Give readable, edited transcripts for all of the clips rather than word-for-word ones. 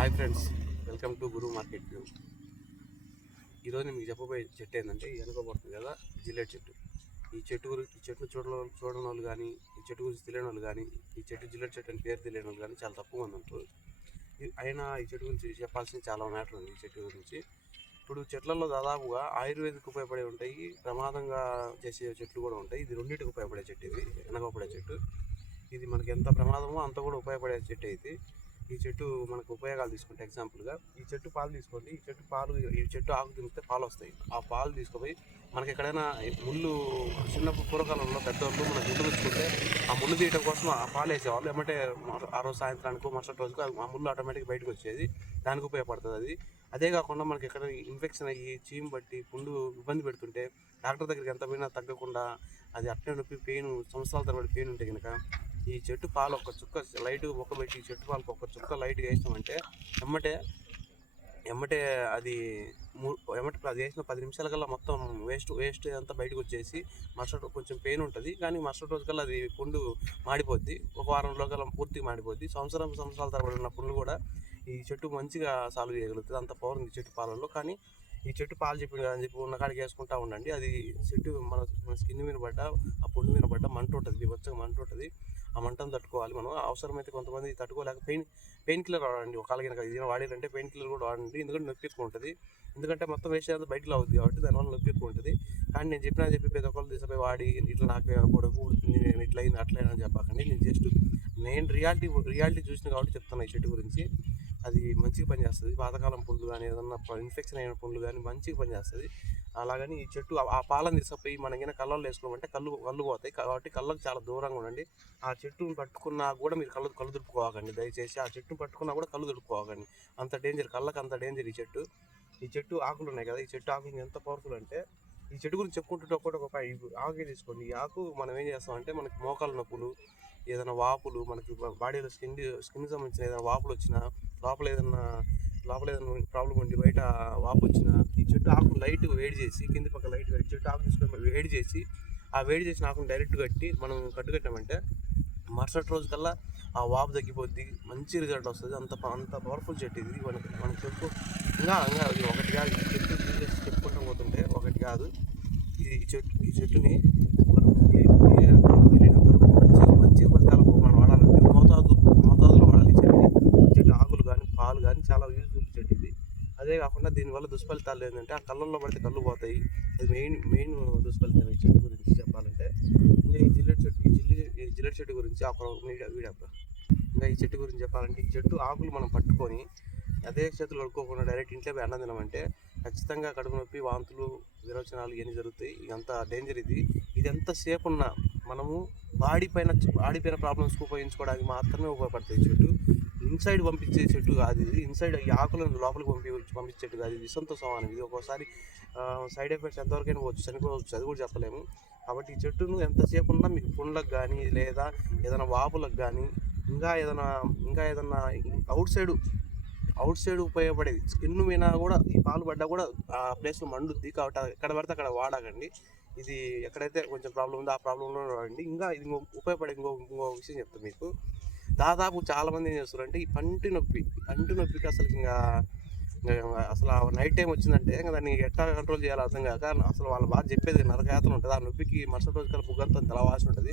Hi friends, welcome to Guru market view. ఈరోజు నేను మీకు చెప్పబోయే చెట్టు ఏంటంటే వెనుకబడుతుంది కదా, జిల్లెట్ చెట్టు. ఈ చెట్టును చూడని వాళ్ళు కానీ, ఈ చెట్టు గురించి తెలియని వాళ్ళు కానీ, ఈ చెట్టు జిల్లెట్ చెట్టు అని పేరు తెలియని వాళ్ళు కానీ చాలా తక్కువ మంది ఉంటారు. అయినా ఈ చెట్టు గురించి చెప్పాల్సిన చాలా మ్యాటర్ ఉంది. ఈ చెట్టు గురించి ఇప్పుడు చెట్లలో దాదాపుగా ఆయుర్వేదిక్ ఉపయోగపడే ఉంటాయి, ప్రమాదంగా చేసే చెట్లు కూడా ఉంటాయి. ఇది రెండింటికి ఉపయోగపడే చెట్టు. ఇది వెనకబడే చెట్టు. ఇది మనకి ఎంత ప్రమాదమో అంత కూడా ఉపయోగపడే చెట్టు అయితే. ఈ చెట్టు మనకు ఉపయోగాలు తీసుకుంటే ఎగ్జాంపుల్గా ఈ చెట్టు పాలు తీసుకోండి. ఈ చెట్టు ఆకు తింటే పాలు వస్తాయి. ఆ పాలు తీసుకుపోయి మనకి ఎక్కడైనా ముళ్ళు, చిన్నప్పుడు పూర్వకాలంలో పెద్దవాళ్ళు మనకు ముళ్ళు తెచ్చుకుంటే ఆ ముళ్ళు తీయడం కోసం ఆ పాలు వేసేవాళ్ళు. ఏమంటే ఆ రోజు సాయంత్రానికి మరుసటి రోజుకు ఆ ముళ్ళు ఆటోమేటిక్ బయటకు వచ్చేది. దానికి ఉపయోగపడుతుంది అది. అదే కాకుండా మనకి ఎక్కడ ఇన్ఫెక్షన్ అయ్యి చీము బట్టి పుండు ఇబ్బంది పెడుతుంటే డాక్టర్ దగ్గరికి ఎంత పోయినా తగ్గకుండా అది అట్నే నొప్పి పెయిన్, సంవత్సరాల తరబడి పెయిన్ ఉంటే కనుక ఈ చెట్టు పాలు ఒక చుక్క లైట్ పెట్టి ఈ చెట్టు పాలకు ఒక చుక్క లైట్గా వేసినామంటే ఎమ్మటే అది అది వేసిన 10 నిమిషాల కల్లా మొత్తం వేస్ట్ అంతా బయటకు వచ్చేసి మరుసటి రోజు కొంచెం పెయిన్ ఉంటుంది, కానీ మరుసటి రోజు కల్లా అది పుండు మాడిపోద్ది. ఒక వారం రోజుల పూర్తిగా మాడిపోద్ది. సంవత్సరాల తరబడి ఉన్న పుండ్లు కూడా ఈ చెట్టు మంచిగా సాల్వ్ చేయగలుగుతుంది. అంత పవర్ ఉంది చెట్టు పాలల్లో. కానీ ఈ చెట్టు పాలు చెప్పింది అని చెప్పి ఉన్న కాడికి వేసుకుంటూ ఉండండి. అది చెట్టు మన స్కిన్ మీద పడ్డ, ఆ పుండు మీద పడ్డ మంట ఉంటుంది, బీభత్సంగా మంట ఉంటుంది. ఆ మంటను తట్టుకోవాలి మనం. అవసరమైతే కొంతమంది తట్టుకోలేక పెయిన్ కిల్లర్ వాడండి. ఒకవేళ కనుక ఇది వాడారంటే పెయిన్ కిల్లర్ కూడా వాడండి. ఎందుకంటే నొప్పి ఎక్కువ ఉంటుంది. ఎందుకంటే మొత్తం వేస్ట్ అంతా బయటలో అవుతుంది కాబట్టి దానివల్ల నొప్పి ఎక్కువ ఉంటుంది. కానీ నేను చెప్పి ప్రతి ఒక్కరు తీసుకుపోయి వాడి ఇట్లా నాకు పొడుగు ఊడుతుంది, నేను ఇట్లా అయింది అట్లా అని చెప్పకండి. నేను రియాలిటీ చూసిన కాబట్టి చెప్తాను ఈ చెట్టు గురించి. అది మంచిగా పనిచేస్తుంది. పాతకాలం పుండ్లు కానీ, ఏదన్నా ఇన్ఫెక్షన్ అయిన పుండ్లు కానీ మంచిగా పనిచేస్తుంది. అలాగని ఈ చెట్టు ఆ పాలను తీసుకుపోయి మనకైనా కళ్ళల్లో వేసుకోమంటే కళ్ళు పోతాయి కాబట్టి కళ్ళకు చాలా దూరంగా ఉండండి. ఆ చెట్టును పట్టుకున్నా కూడా మీరు కళ్ళు దులుపుకోవాకండి. దయచేసి ఆ చెట్టును పట్టుకున్నా కూడా కళ్ళు దులుపుకోవాకండి. అంత డేంజర్, కళ్ళకు అంత డేంజర్ ఈ చెట్టు ఆకులు ఉన్నాయి కదా. ఈ చెట్టు ఆకులు ఎంత పవర్ఫుల్ అంటే, ఈ చెట్టు గురించి చెప్పుకుంటుంటే ఒక ఆకే తీసుకోండి. ఈ ఆకు మనం ఏం చేస్తామంటే మనకి మోకాలు నొప్పులు, ఏదైనా వాపులు, మనకి బాడీలో స్కిన్ సంబంధించిన ఏదైనా వాపులు వచ్చినా, లోపల ఏదైనా ప్రాబ్లం ఉండి బయట వాపు వచ్చినా ఈ చెట్టు ఆకు లైట్ వేడి చేసి, కింది పక్క లైట్ చెట్టు ఆకు తీసుకొని వేడి చేసి, ఆ వేడి చేసిన ఆకును డైరెక్ట్ కట్టి మనం కట్టుకట్టామంటే మరుసటి రోజు కల్లా ఆ వాపు తగ్గిపోద్ది, మంచి రిజల్ట్ వస్తుంది. అంత పవర్ఫుల్ చెట్టు ఇది. మనకు చెప్పు ఇంకా ఒకటి కాదు. ఈ చెట్టు చెప్పుకుంటూ పోతుంటే ఒకటి కాదు. ఈ చెట్టుని మనం మంచిగా ఫలితాలకు మనం వాడాలంటే మోతాదులో వాడాలి. చెట్టు ఆకులు కానీ పాలు కానీ చాలా యూజ్ఫుల్ చెట్టు ఇది. అదే కాకుండా దీనివల్ల దుష్ఫలితాలు ఏంటంటే ఆ కళ్ళల్లో పడితే కళ్ళు పోతాయి. అది మెయిన్ దుష్ఫలితం ఈ చెట్టు గురించి చెప్పాలంటే. ఇంకా ఈ జిల్లెట్ చెట్టు గురించి వీడియో ఇంకా ఈ చెట్టు గురించి చెప్పాలంటే, ఈ చెట్టు ఆకులు మనం పట్టుకొని అదే చేతులు కడుక్కోకుండా డైరెక్ట్ ఇంట్లో పోయి అన్నం తినమంటే ఖచ్చితంగా కడుపు నొప్పి, వాంతులు, విరోచనాలు ఇవన్నీ జరుగుతాయి. ఇదంతా డేంజర్ ఇది ఎంతసేపు ఉన్నా మనము బాడీ పైన ప్రాబ్లమ్స్ ఉపయోగించుకోవడానికి మాత్రమే ఉపయోగపడుతుంది. చెట్టు ఇన్సైడ్ పంపించే చెట్టు కాదు ఇది. ఇన్సైడ్ ఈ ఆకులను లోపలికి పంపించే చెట్టు కాదు. ఇది విషంతో సమానం. ఇది ఒక్కోసారి సైడ్ ఎఫెక్ట్స్ ఎంతవరకైనా చనిపోవచ్చు, అది కూడా చెప్పలేము. కాబట్టి ఈ చెట్టును ఎంతసేపు ఉన్నా మీకు పుండ్లకు కానీ, లేదా ఏదైనా వాపులకు కానీ, ఇంకా ఏదైనా అవుట్ సైడ్ ఉపయోగపడేది స్కిన్ మీద కూడా ఈ పాలు పడ్డా కూడా ఆ ప్లేస్లో మండుద్ది. కాబట్టి ఎక్కడ పడితే అక్కడ వాడకండి. ఇది ఎక్కడైతే కొంచెం ప్రాబ్లం ఉందో ఆ ప్రాబ్లంలో వాడండి. ఇంకా ఇది ఉపయోగపడే ఇంకో విషయం చెప్తాను మీకు. దాదాపు చాలామంది ఏం చేస్తారంటే ఈ పంటి నొప్పికి అసలు నైట్ టైం వచ్చిందంటే ఇంకా దాన్ని ఎట్లా కంట్రోల్ చేయాలో అర్థం కాక అసలు వాళ్ళ బాగా చెప్పేది నరకయాతన ఉంటుంది. ఆ నొప్పికి మరుసటి రోజు కల్లా బుగ్గంతా తెల వాసి ఉంటుంది.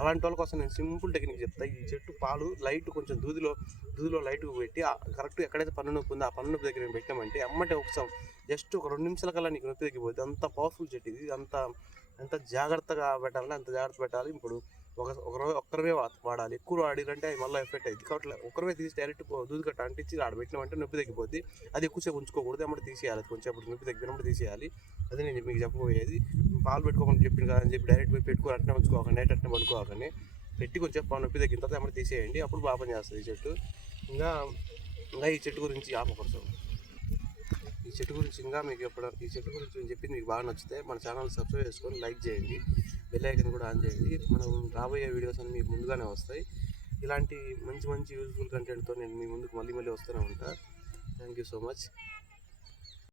అలాంటి వాళ్ళ కోసం నేను సింపుల్ టెక్నిక్ చెప్తాను. ఈ చెట్టు పాలు లైట్ కొంచెం దూదిలో లైట్గా పెట్టి కరెక్ట్ ఎక్కడైతే పన్ను నొప్పి ఉందో ఆ పన్ను నొప్పి దగ్గర పెట్టామంటే అమ్మటే జస్ట్ ఒక 2 నిమిషాల కల్లా నీకు నొప్పి తగ్గిపోతుంది. అంత పవర్ఫుల్ చెట్టు ఇది. ఎంత జాగ్రత్తగా పెట్టాలంటే అంత జాగ్రత్త పెట్టాలి. ఇప్పుడు ఒక్కరివే వాడాలి. ఎక్కువ వాడిరంటే మళ్ళీ ఎఫెక్ట్ అయింది. కాబట్టి ఒక్కరివే తీసి డైరెక్ట్ దూది కట్ట అంటించి ఆడబెట్టినామంటే నొప్పి తగ్గిపోద్ది. అది ఎక్కువసేపు ఉంచుకోకూడదు, అమ్మటి తీసేయాలి. కొంచెం నొప్పి తగ్గినప్పుడు తీసేయాలి. అదే నేను మీకు చెప్పబోయేది. పాలు పెట్టుకోకుండా చెప్పిన కదా అని చెప్పి డైరెక్ట్ పెట్టుకొని అట్నే ఉంచుకోకండి, నైట్ అట్నే పడుకోకండి. పెట్టి కొంచెం నొప్పి తగ్గిన తర్వాత అమ్మటి తీసేయండి. అప్పుడు బాగా పని చేస్తుంది ఈ చెట్టు. ఇంకా ఈ చెట్టు గురించి ఆపకూడదు. ఈ చెట్టు గురించి నేను చెప్పింది మీకు బాగా నచ్చితే మన ఛానల్ సబ్స్క్రైబ్ చేసుకొని లైక్ చేయండి, బెల్ ఐకాన్ కూడా ఆన్ చేయండి. మనం రాబోయే వీడియోస్ అన్ని మీకు ముందుగానే వస్తాయి. ఇలాంటి మంచి యూజ్ఫుల్ కంటెంట్తో నేను మీ ముందుకు మళ్ళీ వస్తూనే ఉంటాను. Thank you so much.